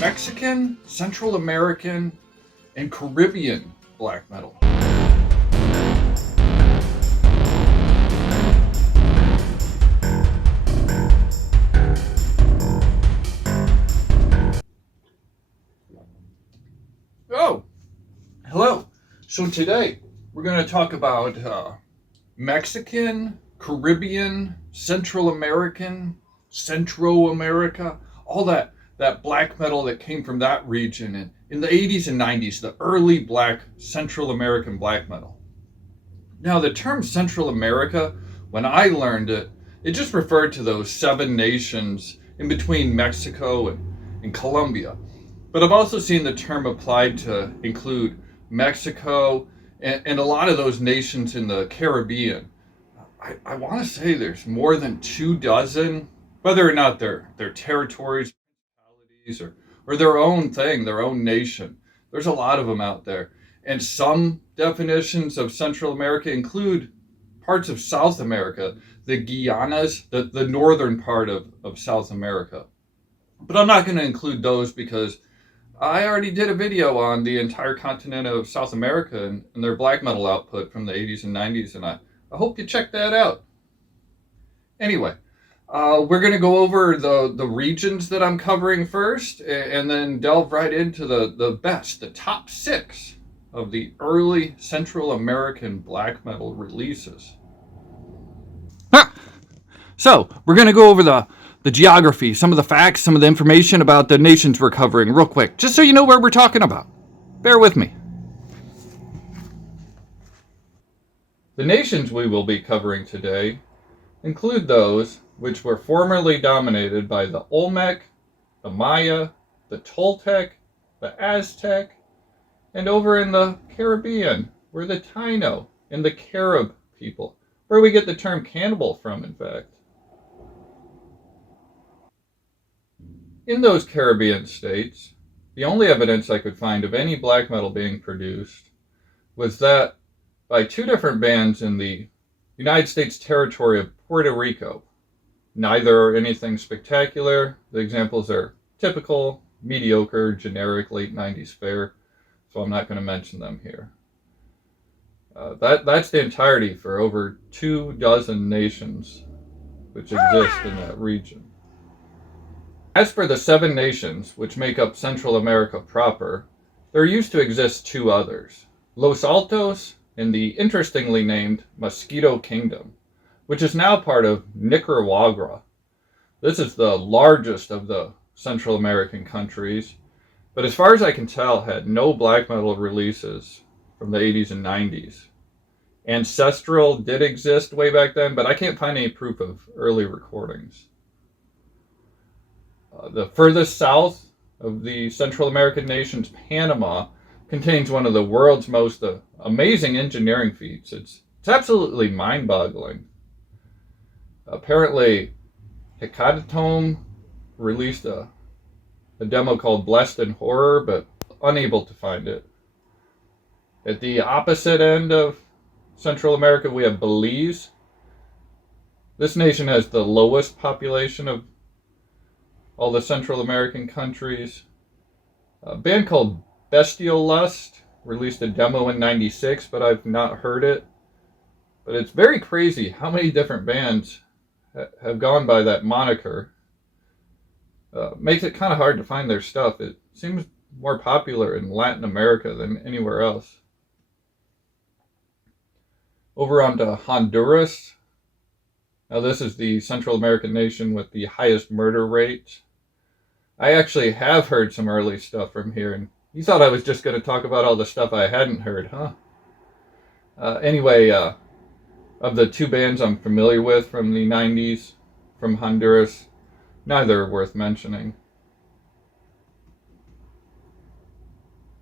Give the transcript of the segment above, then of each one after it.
Mexican, Central American, and Caribbean black metal. Oh, hello. So today we're going to talk about Mexican, Caribbean, Central American, Centro America, all that black metal that came from that region in the 80s and 90s, the early black Central American black metal. Now, the term Central America, when I learned it, it just referred to those 7 nations in between Mexico and Colombia. But I've also seen the term applied to include Mexico and a lot of those nations in the Caribbean. I want to say there's more than 24, whether or not they're territories, or their own thing, their own nation. There's a lot of them out there. And some definitions of Central America include parts of South America, the Guyanas, the northern part of South America. But I'm not going to include those because I already did a video on the entire continent of South America and their black metal output from the 80s and 90s, and I hope you check that out. Anyway, we're going to go over the regions that I'm covering first, and then delve right into the top 6 of the early Central American black metal releases. So, we're going to go over the geography, some of the facts, some of the information about the nations we're covering real quick, just so you know where we're talking about. Bear with me. The nations we will be covering today include those which were formerly dominated by the Olmec, the Maya, the Toltec, the Aztec, and over in the Caribbean were the Taino and the Carib people, where we get the term cannibal from, in fact. In those Caribbean states, the only evidence I could find of any black metal being produced was that by 2 different bands in the United States territory of Puerto Rico. Neither are anything spectacular. The examples are typical, mediocre, generic, late 90s fare, so I'm not going to mention them here. That's the entirety for over 24 nations which exist in that region. As for the 7 nations which make up Central America proper, there used to exist 2 others, Los Altos and the interestingly named Mosquito Kingdom, which is now part of Nicaragua. This is the largest of the Central American countries, but as far as I can tell, had no black metal releases from the 80s and 90s. Ancestral did exist way back then, but I can't find any proof of early recordings. The furthest south of the Central American nations, Panama, contains one of the world's most amazing engineering feats. It's absolutely mind-boggling. Apparently, Hecatomb released a demo called Blessed in Horror, but unable to find it. At the opposite end of Central America, we have Belize. This nation has the lowest population of all the Central American countries. A band called Bestial Lust released a demo in 96, but I've not heard it. But it's very crazy how many different bands have gone by that moniker. Makes it kind of hard to find their stuff. It seems more popular in Latin America than anywhere else. Over onto Honduras. Now this is the Central American nation with the highest murder rate. I actually have heard some early stuff from here, and you thought I was just going to talk about all the stuff I hadn't heard, huh? Anyway, of the 2 bands I'm familiar with from the 90s, from Honduras, neither are worth mentioning.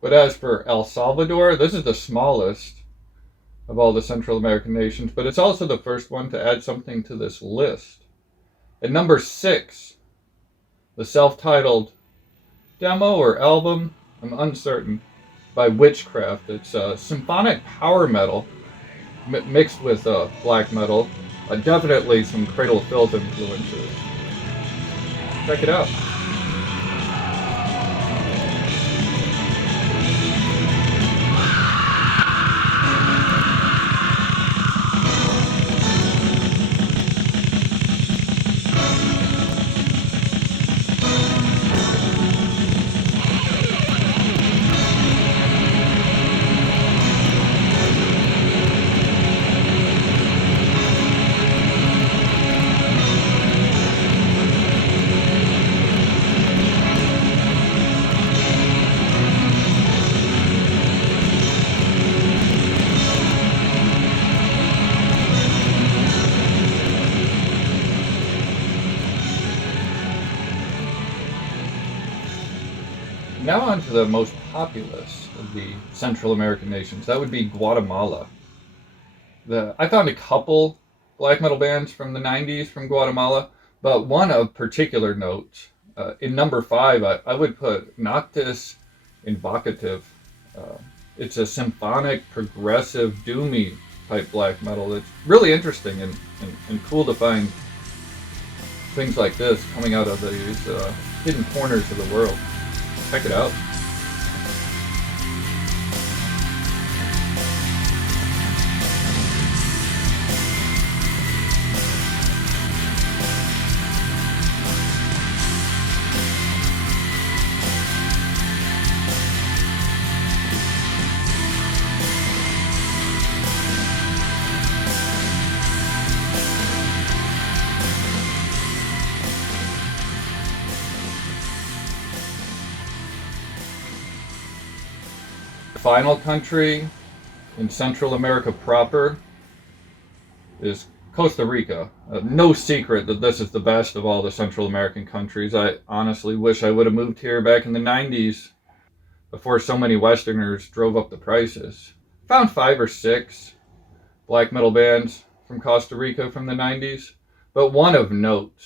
But as for El Salvador, this is the smallest of all the Central American nations, but it's also the first one to add something to this list. At number 6, the self-titled demo or album, I'm uncertain, by Witchcraft. It's symphonic power metal mixed with black metal. Definitely some Cradle of Filth influences. Check it out. Now on to the most populous of the Central American nations. That would be Guatemala. I found a couple black metal bands from the 90s from Guatemala, but one of particular note, in number 5, I would put Noctis Invocative. It's a symphonic, progressive, doomy type black metal. It's really interesting and cool to find things like this coming out of these hidden corners of the world. Check it out. Final country in Central America proper is Costa Rica. No secret that this is the best of all the Central American countries. I honestly wish I would have moved here back in the 90s before so many Westerners drove up the prices. Found 5 or 6 black metal bands from Costa Rica from the 90s, but one of note.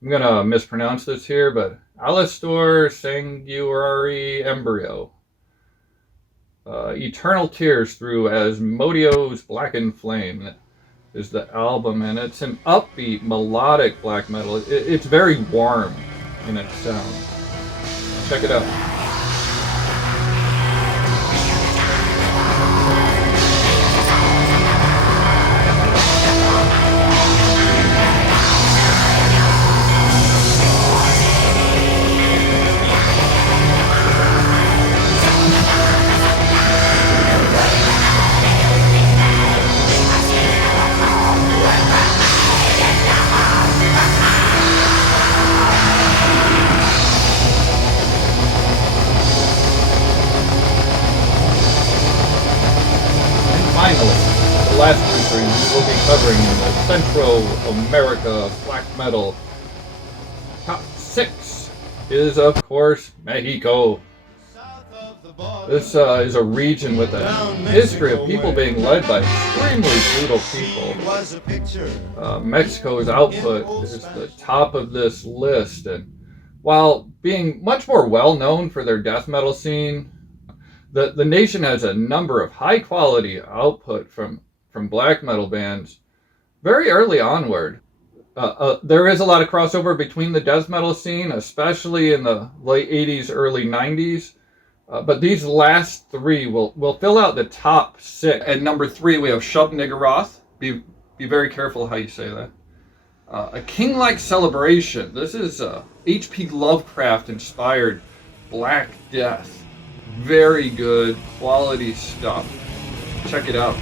I'm going to mispronounce this here, but Alistor Sanguinary Embryo. Eternal Tears through Asmodeo's Blackened Flame is the album, and it's an upbeat, melodic black metal. It's very warm in its sound. Check it out. Finally, the last country we will be covering in the Central America black metal top 6 is, of course, Mexico. This is a region with a history of people being led by extremely brutal people. Mexico's output is the top of this list, and while being much more well known for their death metal scene, the nation has a number of high quality output from black metal bands very early onward. There is a lot of crossover between the death metal scene, especially in the late 80s, early 90s. But these last 3 will fill out the top 6. At number 3, we have Shub Niggurath. Be very careful how you say that. A Kinglike Celebration. This is H.P. Lovecraft inspired Black Death. Very good quality stuff. Check it out.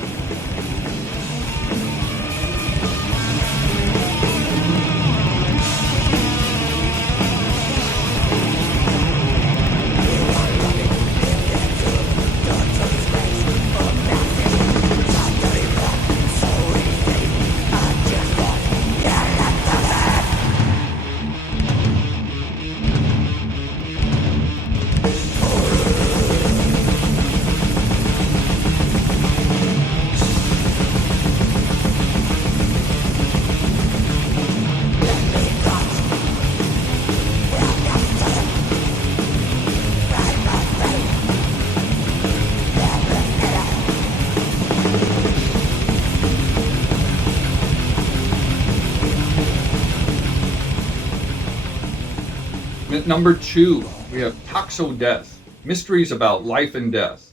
At number 2, we have Toxodeth, Mysteries About Life and Death.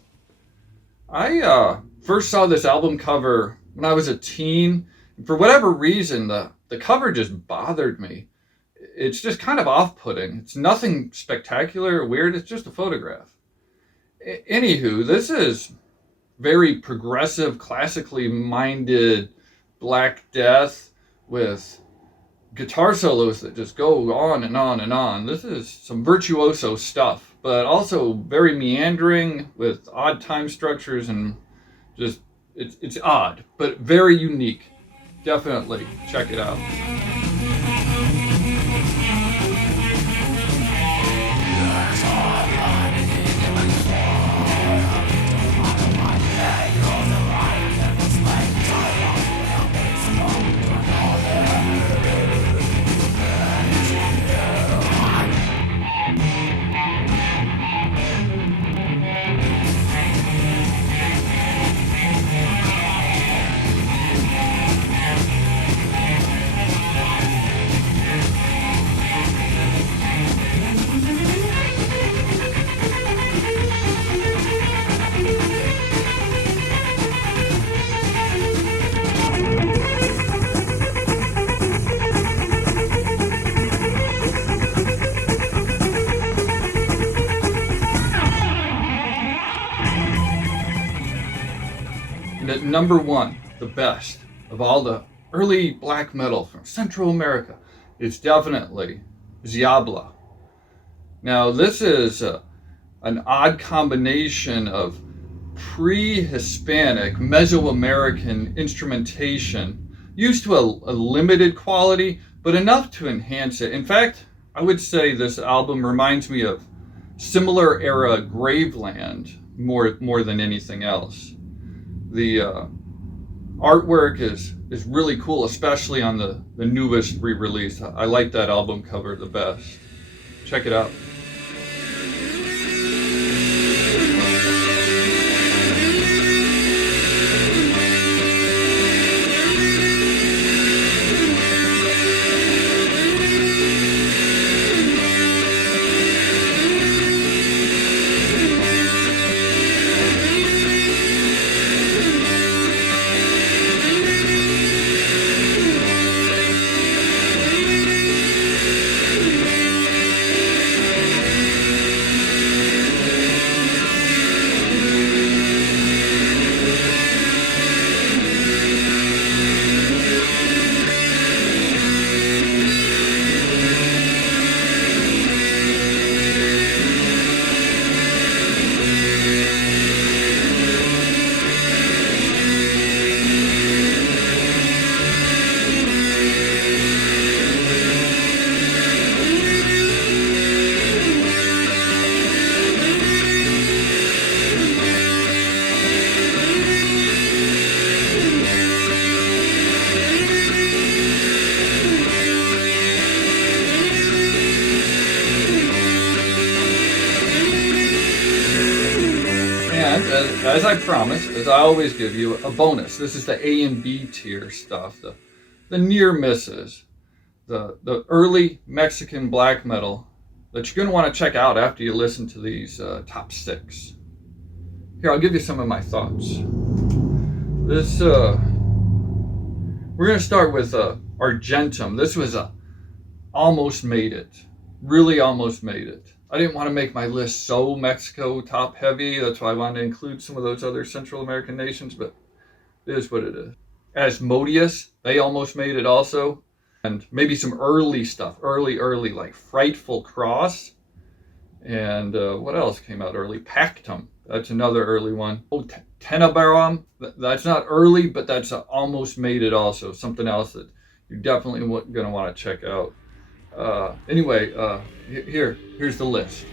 I first saw this album cover when I was a teen. For whatever reason, the cover just bothered me. It's just kind of off-putting. It's nothing spectacular or weird. It's just a photograph. Anywho, this is very progressive, classically minded Black Death with guitar solos that just go on and on and on. This is some virtuoso stuff, but also very meandering with odd time structures, and just it's odd, but very unique. Definitely check it out. number one, the best of all the early black metal from Central America, is definitely Xiabla. Now, this is an odd combination of pre-Hispanic Mesoamerican instrumentation used to a limited quality, but enough to enhance it. In fact, I would say this album reminds me of similar era Graveland more than anything else. The artwork is really cool, especially on the newest re-release. I like that album cover the best. Check it out. As I promised, as I always give you, a bonus. This is the A and B tier stuff, the near misses, the early Mexican black metal that you're going to want to check out after you listen to these top 6. Here, I'll give you some of my thoughts. This, we're going to start with Argentum. This was almost made it. Really almost made it. I didn't want to make my list so Mexico top heavy. That's why I wanted to include some of those other Central American nations, but it is what it is. Asmodeus, they almost made it also. And maybe some early stuff, early, like Frightful Cross. And what else came out early? Pactum, that's another early one. Oh, Tenebrarum, that's not early, but that's almost made it also. Something else that you're definitely going to want to check out. Anyway, here's the list.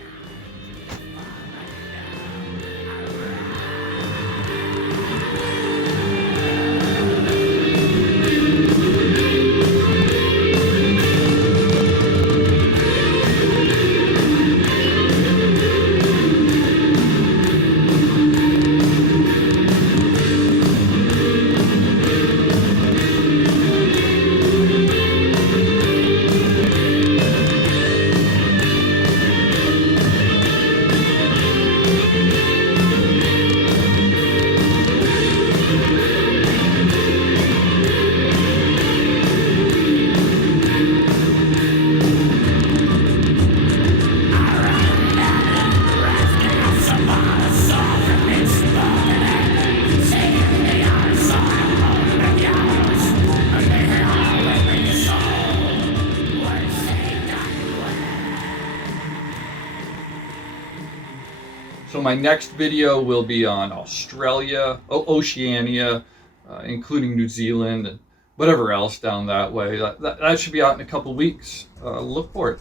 So my next video will be on Australia, Oceania, including New Zealand and whatever else down that way. That should be out in a couple weeks. Look for it.